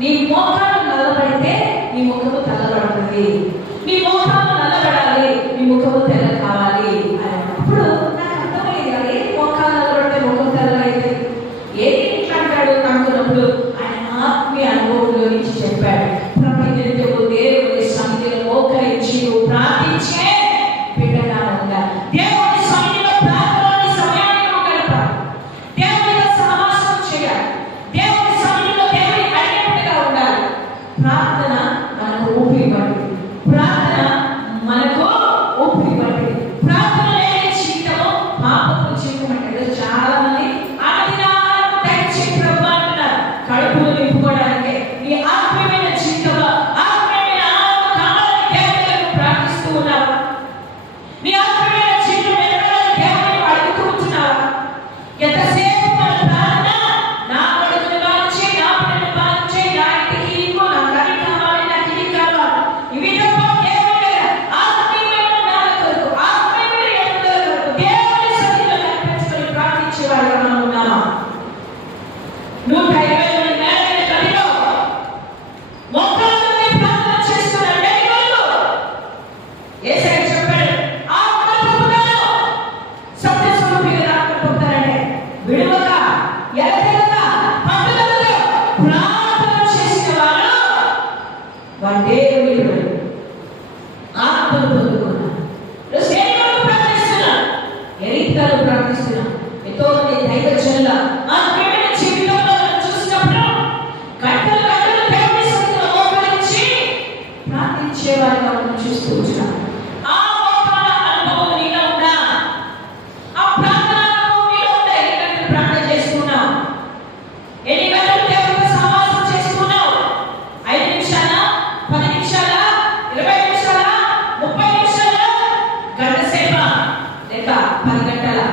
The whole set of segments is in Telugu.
నీ మోకాలు నల్లబడితే నీ ముఖము తెల్లబడుతుంది. నీ మోకాలు నల్లబడాలి, నీ ముఖము తెల్ల కావాలి అని అప్పుడు నాకు అర్థమైంది. ఏది మోకాలు నల్లబడితే ముఖం తెల్లగైతే ఏది ఇట్లా అంటాడు అనుకున్నప్పుడు ఆయన ఆత్మీయ అనుభవంలో నుంచి చెప్పాడు. ప్రతినిత్యము దేవుని సన్నిధిలో మోకరించి నువ్వు ప్రార్థించే బిడ్డగా ఉండాలి. దేవుని సన్నిధిలో ప్రార్థనలోని సమయాన్ని నువ్వు గడపాలి. దేవునితో సహవాసం చేయాలి. దేవుని సన్నిధిలో దేవుని అడిగేట్టుగా ఉండాలి. ప్రార్థన మనకు ఊపిరి పట్టింది. ప్రార్థన మనకు ఊపిరి పట్టింది. ప్రార్థన లేని జీవితము పాపపు జీవితం అంటే చాలా మంది ఆదినాలను దయచే ప్రభు అంటున్నారు. కడుపులు నింపుకోవడానికి ఈ ఆత్మీయమైన జీవితంలో ఆత్మీయమైన ఆనందం కావాలని దేవుని ప్రార్థిస్తూ ఉన్నావా? నీ ఆత్మీయమైన జీవితం ఎదగాలని దేవుని అడుగుతున్నావా? ఎంతసేపు మన ప్రార్థన నా కొడుకుని బాగు చేయి, నా బిడ్డని బాగు చేయి, నా ఇంటికి ఇల్లు, నా గది కావాలి, నాకు ఇది కావాలి. ఇవి తప్ప దేవుని దగ్గర ఆత్మీయమైన జ్ఞానం కొరకు, ఆత్మీయమైన ఎదుగుదల కొరకు దేవుని సన్నిధిలో కనిపించుకొని ప్రార్థించే వారిగా మనం ఉన్నామా? 120 మంది మేడైన గదిలో మొక్కలతో ప్రార్థన చేస్తున్న డైవర్లు యేసయ్య చెప్పాడు, ఆత్మ పొందుతాను, సత్య స్వరూపిగా ఆత్మ పొందుతారంటే విడువక ఎడతెగక పట్టుదలతో ప్రార్థన చేసిన వారు దేవుని బిడ్డలు. ఆత్మను పొందుకున్నారు. సేవకులు ప్రార్థిస్తున్నారు, ఏ రీతిగా ప్రార్థిస్తున్నారు. ఎంతో మంది దైవజనుల ఆత్మీయమైన జీవితంలో మనం చూసినప్పుడు గంటలు గంటలు దేవుని సన్నిధిలో మోకరించి ప్రార్థించే వారిగా మనం చూస్తూ ఉంటున్నాం. ఆ మోకాల అనుభవం నీలో ఉందా? ఆ ప్రార్థన అనుభవం నీలో ఉందా? ఎన్ని గంటలు ప్రార్థన చేసుకున్నావు? ఎన్ని గంటలు దేవునితో సహవాసం చేసుకున్నావు? 5 నిమిషాలా, 10 నిమిషాలా, 20 నిమిషాలా, 30 నిమిషాలా, గంట సేపా, లేక 10 గంటలా?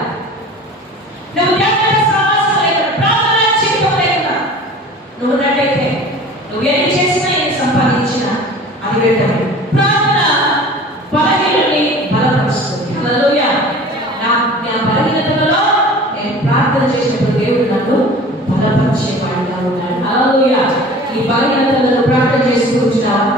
నువ్వు దేవునితో సహవాసం లేకుండా, ప్రార్థన జీవితం లేకుండా నువ్వు ఉన్నట్టయితే నువ్వు ఏం చేసినా, ఏం సంపాదించినా అది వ్యర్థమే. ప్రార్థన బలహీనుని బలపరుస్తుంది. హల్లెలూయా. నా బలహీనతలలో నేను ప్రార్థన చేసినప్పుడు దేవుడు నన్ను బలపరిచేవాడిగా ఉన్నాడు. హల్లెలూయా. ఈ బలహీనతలలో ప్రార్థన చేసుకుంటున్నావా?